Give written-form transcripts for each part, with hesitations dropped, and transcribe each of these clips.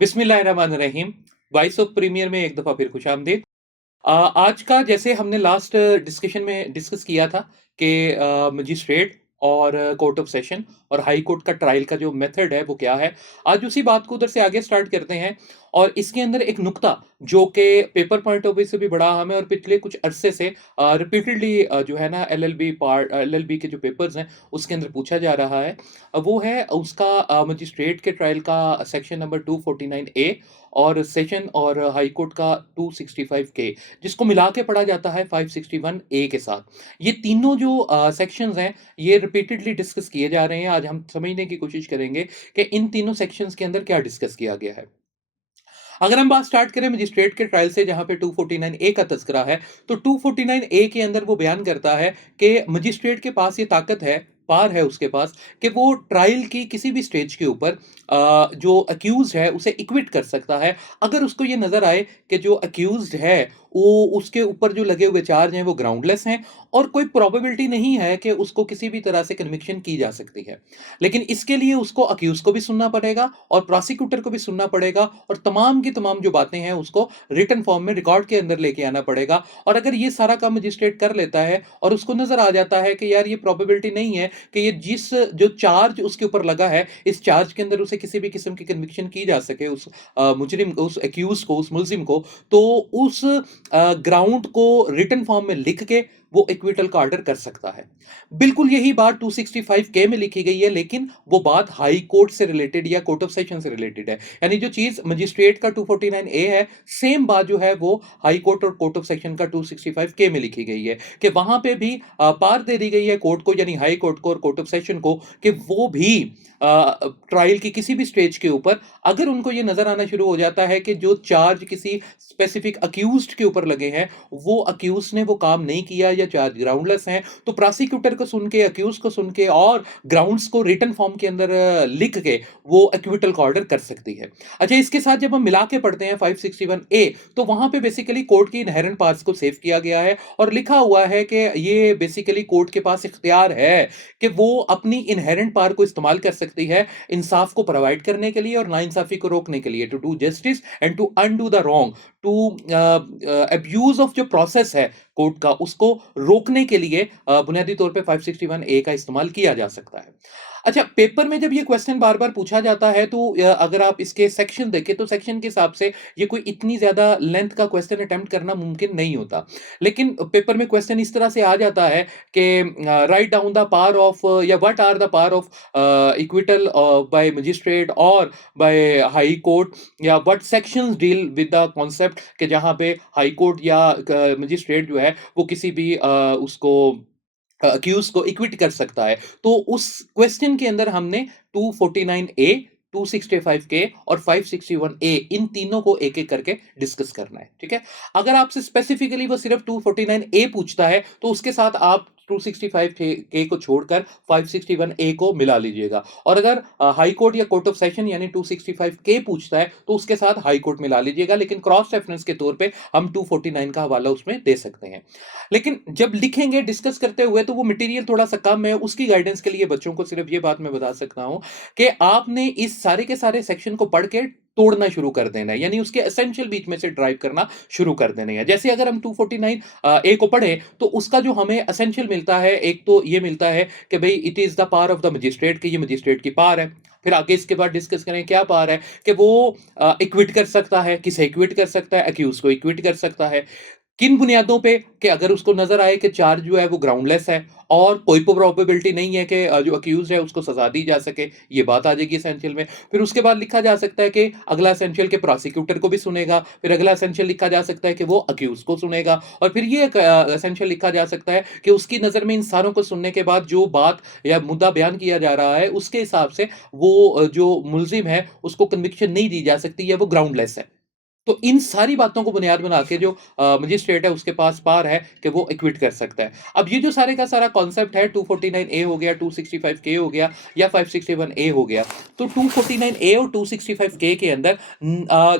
बिस्मिल्लाहिर्रहमानिर्रहीम। Voice of premiere में एक दफ़ा फिर खुशामदीद। आज का जैसे हमने लास्ट डिस्कशन में डिस्कस किया था कि मजिस्ट्रेट और कोर्ट ऑफ सेशन और हाई कोर्ट का ट्रायल का जो मेथड है वो क्या है। आज उसी बात को उधर से आगे स्टार्ट करते हैं और इसके अंदर एक नुक्ता जो कि पेपर पॉइंट ऑफ व्यू से भी बड़ा अहम है और पिछले कुछ अरसे से रिपीटेडली जो है ना एलएलबी के जो पेपर्स हैं उसके अंदर पूछा जा रहा है। वो है उसका मजिस्ट्रेट के ट्रायल का सेक्शन नंबर 249 ए और सेशन और हाई कोर्ट का 265 के, जिसको मिला के पढ़ा जाता है 561 ए के साथ। ये तीनों जो सेक्शंस हैं ये रिपीटेडली डिस्कस किए जा रहे हैं। आज हम समझने की कोशिश करेंगे कि इन तीनों सेक्शंस के अंदर क्या डिस्कस किया गया है। अगर हम बात स्टार्ट करें मजिस्ट्रेट के ट्रायल से जहां पे 249 ए का तस्करा है, तो 249 ए के अंदर वो बयान करता है कि मजिस्ट्रेट के पास ये ताकत है, पार है उसके पास कि वो ट्रायल की किसी भी स्टेज के ऊपर जो अक्यूज है उसे इक्विट कर सकता है अगर उसको ये नजर आए कि जो अक्यूज है वो उसके ऊपर जो लगे हुए चार्ज हैं वो ग्राउंडलेस हैं और कोई प्रोबेबिलिटी नहीं है कि उसको किसी भी तरह से कन्विक्शन की जा सकती है। लेकिन इसके लिए उसको अक्यूज को भी सुनना पड़ेगा और प्रोसिक्यूटर को भी सुनना पड़ेगा और तमाम की तमाम जो बातें हैं उसको रिटन फॉर्म में रिकॉर्ड के अंदर लेके आना पड़ेगा। और अगर ये सारा काम मजिस्ट्रेट कर लेता है और उसको नजर आ जाता है कि यार ये प्रोबेबिलिटी नहीं है कि ये जिस जो चार्ज उसके ऊपर लगा है इस चार्ज के अंदर उसे किसी भी किस्म की कन्विक्शन की जा सके उस मुजरिम को, उस एक्यूज को, उस मुलजिम को, तो उस ग्राउंड को रिटन फॉर्म में लिख के वो इक्विटल का ऑर्डर कर सकता है। बिल्कुल यही बात 265 के में लिखी गई है, लेकिन वो बात हाई कोर्ट से रिलेटेड या कोर्ट ऑफ सेशन से रिलेटेड है। यानी जो चीज मजिस्ट्रेट का 249 ए है, सेम बात जो है वो हाई कोर्ट और कोर्ट ऑफ सेशन का 265 के में लिखी गई है कि वहां पे भी पार दे दी गई है कोर्ट को, यानी हाई कोर्ट को और कोर्ट ऑफ सेशन को, कि वो भी ट्रायल की किसी भी स्टेज के ऊपर अगर उनको ये नजर आना शुरू हो जाता है कि जो चार्ज किसी स्पेसिफिक अक्यूज्ड के ऊपर लगे हैं वो अक्यूज ने वो काम नहीं किया या चार्ज ग्राउंडलेस हैं, तो प्रोसिक्यूटर को सुन के, अक्यूज को सुन के और ग्राउंड्स को रिटन फॉर्म के अंदर लिख के वो एक्विटल का ऑर्डर कर सकती है। अच्छा, इसके साथ जब हम मिला के पढ़ते हैं 561 ए, तो वहां पे बेसिकली कोर्ट की इनहेरेंट पावर्स को सेव किया गया है और लिखा हुआ है कि ये बेसिकली कोर्ट के पास इख्तियार है कि वो अपनी इनहेरेंट पावर को इस्तेमाल कर सकती है इंसाफ को प्रोवाइड करने के लिए और नाइंसाफी को रोकने के लिए, to do justice and to undo the wrong, to abuse of जो प्रोसेस है कोर्ट का उसको रोकने के लिए बुनियादी तौर पे 561 ए का इस्तेमाल किया जा सकता है। अच्छा, पेपर में जब ये क्वेश्चन बार-बार पूछा जाता है तो अगर आप इसके सेक्शन देखें तो सेक्शन के हिसाब से ये कोई इतनी ज़्यादा लेंथ का क्वेश्चन अटेम्प्ट करना मुमकिन नहीं होता। लेकिन पेपर में क्वेश्चन इस तरह से आ जाता है कि write down the power of या what are the power of acquittal by magistrate और बाय हाई कोर्ट, या what sections deal with the concept कि जहाँ पे हाई कोर्ट या मजिस्ट्रेट जो है वो किसी भी उसको अक्यूज को इक्विट कर सकता है। तो उस क्वेश्चन के अंदर हमने 249 ए, 265 के और 561 ए, इन तीनों को एक एक करके डिस्कस करना है। ठीक है, अगर आपसे स्पेसिफिकली वो सिर्फ 249 ए पूछता है तो उसके साथ आप 265 के को छोड़कर 561 ए को मिला लीजिएगा। और अगर हाई कोर्ट या कोर्ट ऑफ सेशन यानी 265 के पूछता है तो उसके साथ हाई कोर्ट मिला लीजिएगा, लेकिन क्रॉस रेफरेंस के तौर पे हम 249 का हवाला उसमें दे सकते हैं। लेकिन जब लिखेंगे डिस्कस करते हुए तो वो मटेरियल थोड़ा सा कम है, उसकी गाइडेंस के लिए बच्चों को सिर्फ ये बात मैं बता सकता हूं कि आपने इस सारे के सारे सेक्शन को पढ़ के तोड़ना शुरू कर देना है, यानी उसके एसेंशियल बीच में से ड्राइव करना शुरू कर देना है। जैसे अगर हम 249 ए को पढ़े तो उसका जो हमें एसेंशियल मिलता है, एक तो ये मिलता है कि भाई it is the power of the magistrate, कि ये मजिस्ट्रेट की पावर है। फिर आगे इसके बाद डिस्कस करें क्या पावर है कि वो इक्विट कर सकता है, किसे इक्विट कर सकता है, अक्यूज को इक्विट कर सकता है। किन बुनियादों पे, कि अगर उसको नजर आए कि चार्ज जो है वो ग्राउंडलेस है और कोई प्रोबेबिलिटी नहीं है कि जो अक्यूज है उसको सजा दी जा सके, ये बात आ जाएगी एसेंशियल में। फिर उसके बाद लिखा जा सकता है कि अगला एसेंशियल के प्रोसिक्यूटर को भी सुनेगा, फिर अगला एसेंशियल लिखा जा सकता है कि वो अक्यूज को सुनेगा, और फिर ये एसेंशियल लिखा जा सकता है कि उसकी नजर में इन सारों को सुनने के बाद जो बात या मुद्दा बयान किया जा रहा है उसके हिसाब से वो जो मुलजिम है उसको कन्विक्शन नहीं दी जा सकती या वो ग्राउंडलेस है। तो इन सारी बातों को बुनियाद बना के जो मजिस्ट्रेट है उसके पास पावर है कि वो एक्विट कर सकता है। अब ये जो सारे का सारा कॉन्सेप्ट है 249 ए हो गया, 265 के हो गया या 561 ए हो गया। तो 249 ए और 265 के अंदर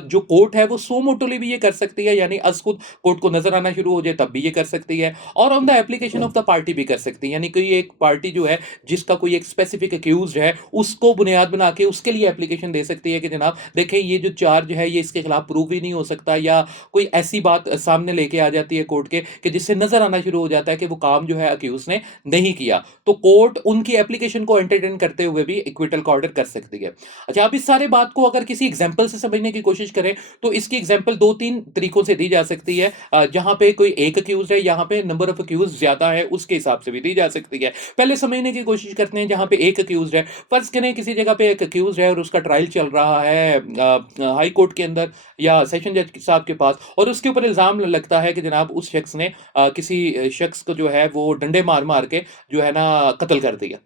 जो कोर्ट है वो सो मोटोली भी ये कर सकती है, यानी अज़ खुद कोर्ट को नज़र आना शुरू हो जाए तब भी ये कर सकती है, और on the application of the party भी कर सकती है। यानी कोई एक पार्टी जो है जिसका कोई एक स्पेसिफिक अक्यूज्ड है उसको बुनियाद बना के उसके लिए एप्लीकेशन दे सकती है कि जनाब देखें ये जो चार्ज है ये इसके खिलाफ प्रूव ही नहीं हो सकता, या कोई ऐसी बात सामने लेके आ जाती है कोर्ट के कि जिससे नजर आना शुरू हो जाता है कि वो काम जो है अक्यूज ने नहीं किया, तो कोर्ट उनकी एप्लीकेशन को एंटरटेन करते हुए भी इक्विटल का ऑर्डर कर सकती है। अच्छा, अब इस सारे बात को अगर किसी एग्जाम्पल से समझने की कोशिश करें तो इसकी एग्जाम्पल दो तीन तरीकों से दी जा सकती है। जहां पे कोई एक अक्यूज है, यहाँ पे नंबर ऑफ अक्यूज ज्यादा है उसके हिसाब से भी दी जा सकती है। पहले समझने की कोशिश करते हैं जहां पे एक अक्यूज है। फर्ज करें किसी जगह पे एक अक्यूज है और उसका ट्रायल चल रहा है हाई कोर्ट के अंदर या सेशन जज साहब के पास, और उसके ऊपर इल्ज़ाम लगता है कि जनाब उस शख्स ने किसी शख्स को जो है वो डंडे मार मार के जो है ना कत्ल कर दिया।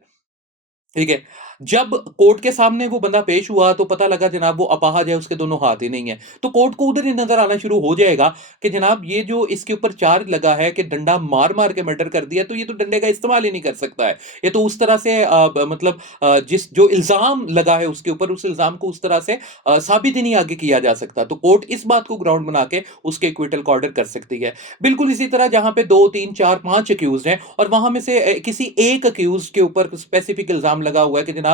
ठीक है। जब कोर्ट के सामने वो बंदा पेश हुआ तो पता लगा जनाब वो अपाहज है, उसके दोनों हाथ ही नहीं है। तो कोर्ट को उधर ही नज़र आना शुरू हो जाएगा कि जनाब ये जो इसके ऊपर चार्ज लगा है कि डंडा मार-मार के मर्डर कर दिया, तो ये तो डंडे का इस्तेमाल ही नहीं कर सकता है। ये तो उस तरह से मतलब जिस जो इल्ज़ाम लगा है उसके ऊपर, उस इल्ज़ाम को उस तरह से साबित ही नहीं आगे किया जा सकता। तो कोर्ट इस बात को ग्राउंड बना के उसके एक्विटल का ऑर्डर कर सकती है। बिल्कुल इसी तरह जहाँ पे 2, 3, 4, 5 अक्यूज़्ड हैं और वहाँ में से किसी एक अक्यूज़्ड के ऊपर स्पेसिफिक इल्ज़ाम लगा हुआ है कि जनाब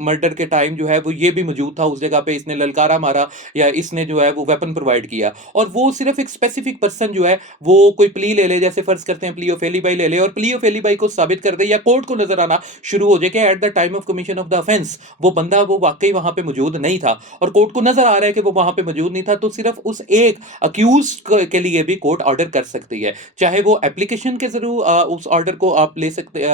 मर्डर के टाइम जो है वो ये भी मौजूद था उस जगह पे, इसने ललकारा मारा या इसने जो है वो वेपन प्रोवाइड किया, और वो सिर्फ एक स्पेसिफिक पर्सन जो है वो कोई प्ली ले ले, जैसे फर्ज करते हैं प्ली ऑफ एलिबाई ले ले और प्ली ऑफ एलिबाई को साबित कर दे, या कोर्ट को नजर आना शुरू हो जाए कि at the time of commission of the offence वो बंदा वो वाकई वहां पे मौजूद नहीं था, और कोर्ट को नजर आ रहा है कि वो वहां पे मौजूद नहीं था, तो सिर्फ उस एक अक्यूज के लिए भी कोर्ट ऑर्डर कर सकती है। चाहे वो एप्लीकेशन के जरूर उस ऑर्डर को आप ले सकते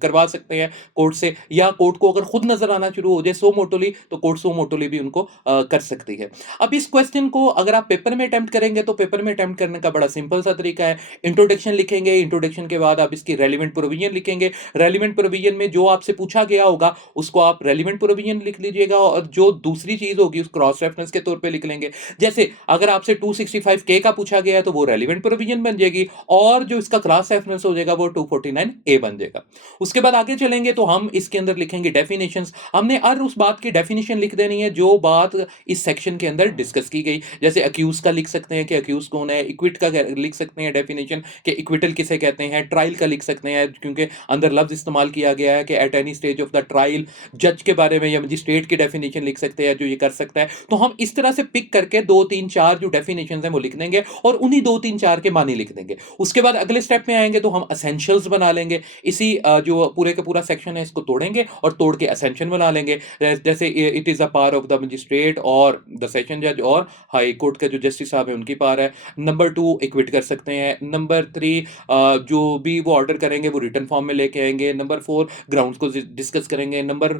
करवा सकते हैं कोर्ट से, या कोर्ट को अगर खुद नजर आना शुरू हो जाए सो मोटोली तो कोर्ट सो मोटोली भी उनको कर सकती है। अब इस क्वेश्चन को अगर आप पेपर में अटेम्प्ट करेंगे तो पेपर में अटेम्प्ट करने का बड़ा सिंपल सा तरीका है। इंट्रोडक्शन लिखेंगे, इंट्रोडक्शन के बाद आप इसकी रेलिवेंट प्रोविजन लिखेंगे, रेलिवेंट प्रोविजन में जो आपसे पूछा गया होगा उसको आप रेलिवेंट प्रोविजन लिख लीजिएगा, और जो दूसरी चीज होगी उस क्रॉस रेफरेंस के तौर पे लिख लेंगे। जैसे अगर आपसे 265 के का पूछा गया है तो वो रेलिवेंट प्रोविजन बन जाएगी, और जो इसका क्लास रेफरेंस हो जाएगा वो 249 ए बन जाएगा। उसके बाद आगे चलेंगे तो हम इसके अंदर लिखेंगे डेफिनेशंस। हमने हर उस बात की डेफिनेशन लिख देनी है जो बात इस सेक्शन के अंदर डिस्कस की गई। जैसे अक्यूज का लिख सकते हैं कि अक्यूज कौन है, इक्विट का लिख सकते हैं डेफिनेशन कि इक्विटल किसे कहते हैं, ट्रायल का लिख सकते हैं क्योंकि अंदर लफ्ज इस्तेमाल किया गया है कि at any stage of the trial, जज के बारे में या मजिस्ट्रेट की डेफिनेशन लिख सकते हैं जो ये कर सकता है। तो हम इस तरह से पिक करके 2 3 4 जो डेफिनेशन है वो लिख देंगे और उन्हीं 2 3 4 के मानी लिख देंगे। उसके बाद अगले स्टेप में आएंगे तो हम असेंशियल्स बना लेंगे। इसी जो पूरे का पूरा सेक्शन है इसको तोड़ेंगे और तोड़ के असेंशन बना लेंगे। जैसे it is a power of the magistrate और द सेशन जज और हाई कोर्ट के जो जस्टिस साहब है उनकी पावर है। नंबर 2 इक्विट कर सकते हैं। नंबर 3 जो भी वो ऑर्डर करेंगे वो रिटन फॉर्म में लेके आएंगे। नंबर 4 ग्राउंड्स को डिस्कस करेंगे। नंबर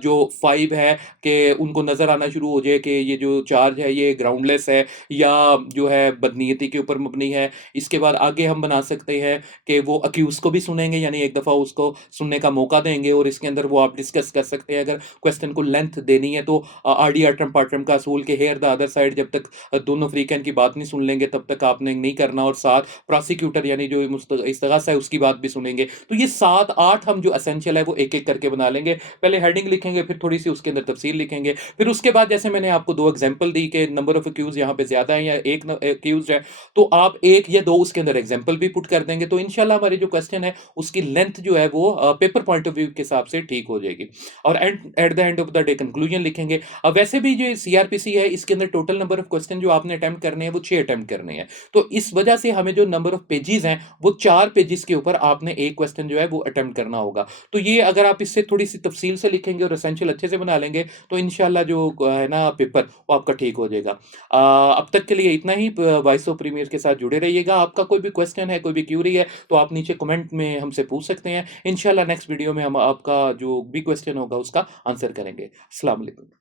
जो 5 है कि उनको नज़र आना शुरू हो जाए कि ये जो चार्ज है ये ग्राउंडलेस है या जो है बदनीयती के ऊपर मबनी है। इसके बाद आगे हम बना सकते हैं कि वो अक्यूज को भी सुनेंगे, यानी एक दफ़ा उसको सुनने का मौका देंगे और इसके अंदर वो आप डिस्कस कर सकते हैं। अगर क्वेश्चन को लेंथ देनी है तो आरडी अटरम पाटरम का असूल के हेयर द अदर साइड, जब तक दोनों फ्रीकैन की बात नहीं सुन लेंगे तब तक आपने नहीं करना, और साथ प्रोसिक्यूटर यानी जो इस्तगासा है उसकी बात भी सुनेंगे। तो ये 7 8 हम जो एसेंशियल है वो एक एक करके बना लेंगे। पहले हेडिंग लिखेंगे, फिर थोड़ी सी उसके अंदर तफसील लिखेंगे, फिर उसके बाद जैसे मैंने आपको 2 एग्जांपल दी कि नंबर ऑफ एक्यूज यहाँ पे ज़्यादा है या एक एक्यूज है, तो आप 1 या 2 उसके अंदर एग्जांपल भी पुट कर देंगे, तो इंशाल्लाह हमारी जो क्वेश्चन है उसकी लेंथ जो है वो पेपर पॉइंट ऑफ व्यू के हिसाब से ठीक हो जाएगी। और at the end of the day conclusion लिखेंगे। अब वैसे भी जो सीआरपीसी है इसके अंदर टोटल नंबर ऑफ क्वेश्चन जो आपने अटेम्प्ट करने हैं वो 6 अटेम्प्ट करने हैं, तो इस वजह से हमें जो नंबर ऑफ पेजेस हैं वो 4 पेजेस के ऊपर आपने एक क्वेश्चन जो है वो अटेम्प्ट करना होगा। तो ये अगर आप इससे थोड़ी सी तफसील से लिखेंगे और एसेंशियल अच्छे से बना लेंगे तो इंशाल्लाह जो है ना पेपर वो आपका ठीक हो जाएगा। अब तक के लिए इतना ही। वॉइस ऑफ प्रीमियर के साथ जुड़े रहिएगा। आपका कोई भी क्वेश्चन है, कोई भी क्यूरी है तो आप नीचे कमेंट में हमसे पूछ सकते हैं। इंशाल्लाह नेक्स्ट वीडियो में हम आपका जो भी क्वेश्चन होगा उसका आंसर करेंगे। अस्सलाम वालेकुम।